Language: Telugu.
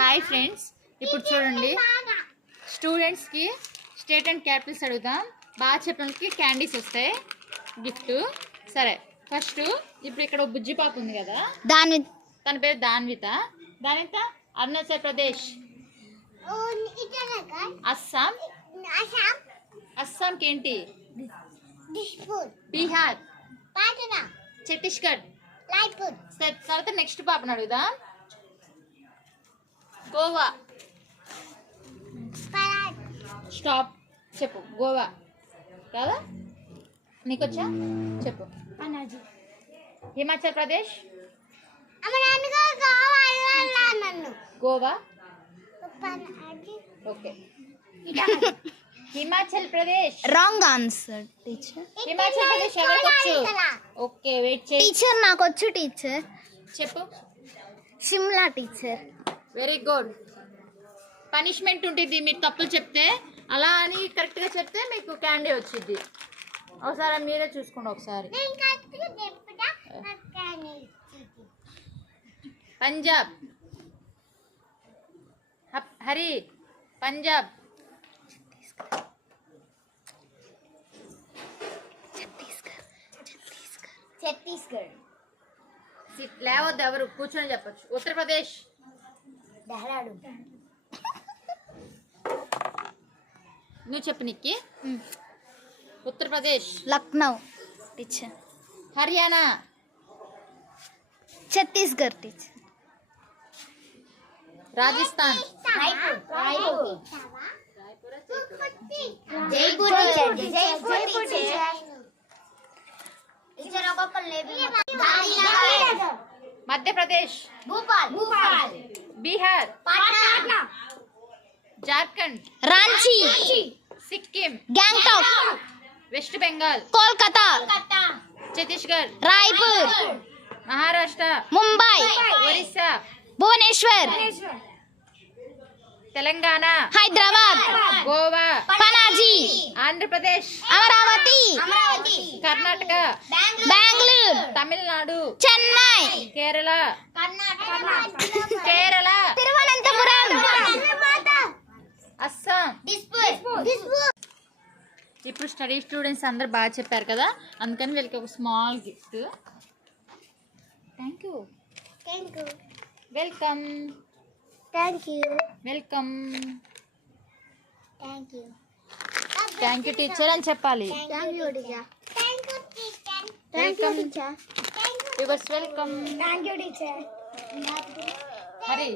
హాయ్ ఫ్రెండ్స్, ఇప్పుడు చూడండి స్టూడెంట్స్కి స్టేట్ అండ్ క్యాపిటల్స్ అడుగుదాం. బాగా చెప్పడానికి క్యాండీస్ వస్తాయి గిఫ్ట్. సరే, ఫస్ట్ ఇప్పుడు ఇక్కడ బుజ్జి పాప ఉంది కదా, తన పేరు దాన్విత. దాన్విత అరుణాచల్ ప్రదేశ్, అస్సాంకి ఏంటి? బీహార్, ఛత్తీస్గఢ్. తర్వాత నెక్స్ట్ పాపను అడుగుదాం. గోవా. స్టాప్, చెప్పు. గోవా కదా, నీకొచ్చా? చెప్పు. Himachal Pradesh, Goa. Okay. Himachal Pradesh wrong answer teacher. Himachal Pradesh ఎవరికొచ్చు? ఓకే, వెయిట్ చేయి. టీచర్ నాకొచ్చు టీచర్. చెప్పు. Shimla teacher. Very good. Punishment ఉంటుంది మీరు తప్పులు చెప్తే. అలా అని కరెక్ట్గా చెప్తే మీకు క్యాండీ వచ్చింది. ఒకసారి మీరే చూసుకోండి. ఒకసారి పంజాబ్. హరి, పంజాబ్. ఛత్తీస్గఢ్. లేవద్దు, ఎవరు కూర్చొని చెప్పచ్చు. ఉత్తరప్రదేశ్, నువ్వు చెప్పు. నిక్కి. ఉత్తరప్రదేశ్, లక్నో టీచర్. హర్యానా, ఛత్తీస్గఢ్ టీచర్. రాజస్థాన్, మధ్యప్రదేశ్, బీహార్, జార్ఖండ్, రాంచీ, సిక్కిం, గ్యాంగ్టాక్, వెస్ట్ బెంగాల్, కోల్కతా, ఛత్తీస్గఢ్, రాయ్పూర్, మహారాష్ట్ర, ముంబై, ఒరిస్సా, భువనేశ్వర్, తెలంగాణ, హైదరాబాద్, గోవా, పనాజీ, ఆంధ్రప్రదేశ్, అమరావతి, కర్ణాటక, బెంగళూరు, తమిళనాడు, చెన్నై, కేరళ, తిరువనంతపురం, అస్సాం. ఇప్పుడు స్టడీ స్టూడెంట్స్ అందరు బాగా చెప్పారు కదా, అందుకని వీళ్ళకి ఒక small gift. Thank you. Welcome. Welcome. Thank you teacher అని చెప్పాలి. వెల్కమ్. Yours welcome. హరి.